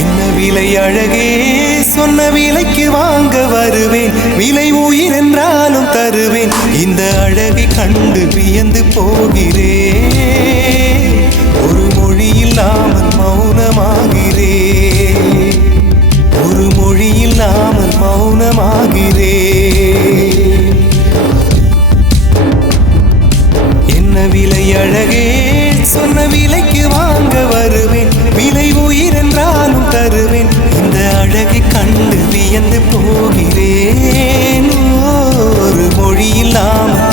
என்ன விலை அழகே, சொன்ன விலைக்கு வாங்க வருவேன். விலை உயிர் என்றாலும் தருவேன். இந்த அழகை கண்டு வியந்து போகிறேன். ஒரு மொழி இல்லாமல் மௌனமாகிறேன். ஒரு மொழி இல்லாமல் மௌனமாகிறேன். என்ன விலை அழகே, சொன்ன விலைக்கு வாங்க வருவேன். விலை உயிர் என்றாலும் தருவேன். இந்த அழகை கண்டு வியந்து போகிறேன். ஒரு மொழி இல்லாமல்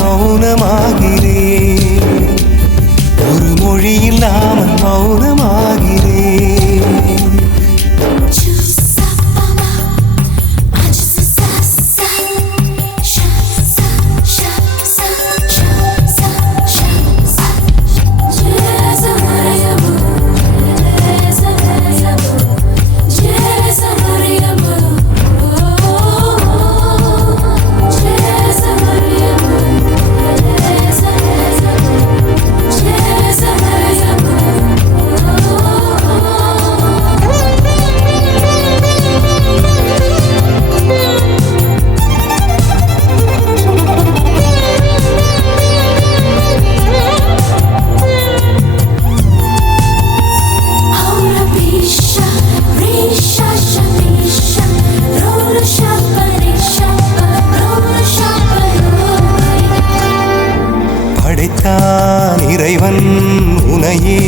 மௌனமாகிறேன். ஒரு மொழி இல்லாமல் மௌனமாகிறேன். படைத்தான் இறைவன் உனையே,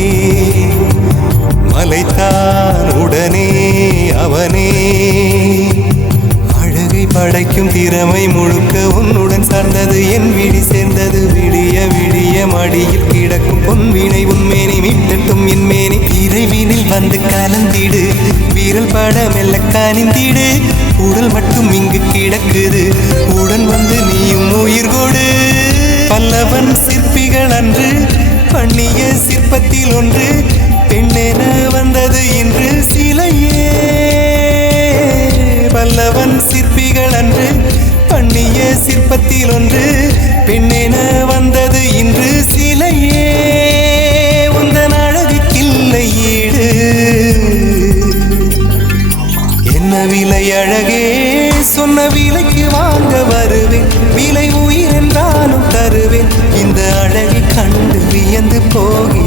மலைத்தான் உடனே அவனே. அழகை படைக்கும் திறமை முழுக்க உன்னுடன் சார்ந்தது. என் விழி சேர்ந்தது விடிய விடிய மடியில் கிடக்கும் பொன்வினை உன்மேனி மீட்டட்டும் என் மேனி. இறைவினில் வந்து கலந்திடு, வீரல் பட மெல்ல கனிந்திடு. உடல் மட்டும் இங்கு கிடக்குது, உடன் வந்து நீயும் உயிர் கொடு. பல்லவன் சிற்பிகள் அன்று பண்ணிய சிற்பத்தில் ஒன்று, பெண்ணென வந்தது இன்று சிலையே. பல்லவன் சிற்பிகள் அன்று பண்ணிய சிற்பத்தில் ஒன்று, பெண்ணென வந்தது இன்று சிலையே. உந்தன் அழகுக்கில்லை ஈடு. என்ன விலை அழகே, சொன்ன விலைக்கு வாங்க வருவேன். விலை உயிர் என்றாலும் தருவேன். இந்த அழகை கண்டு வியந்து போகிறேன்.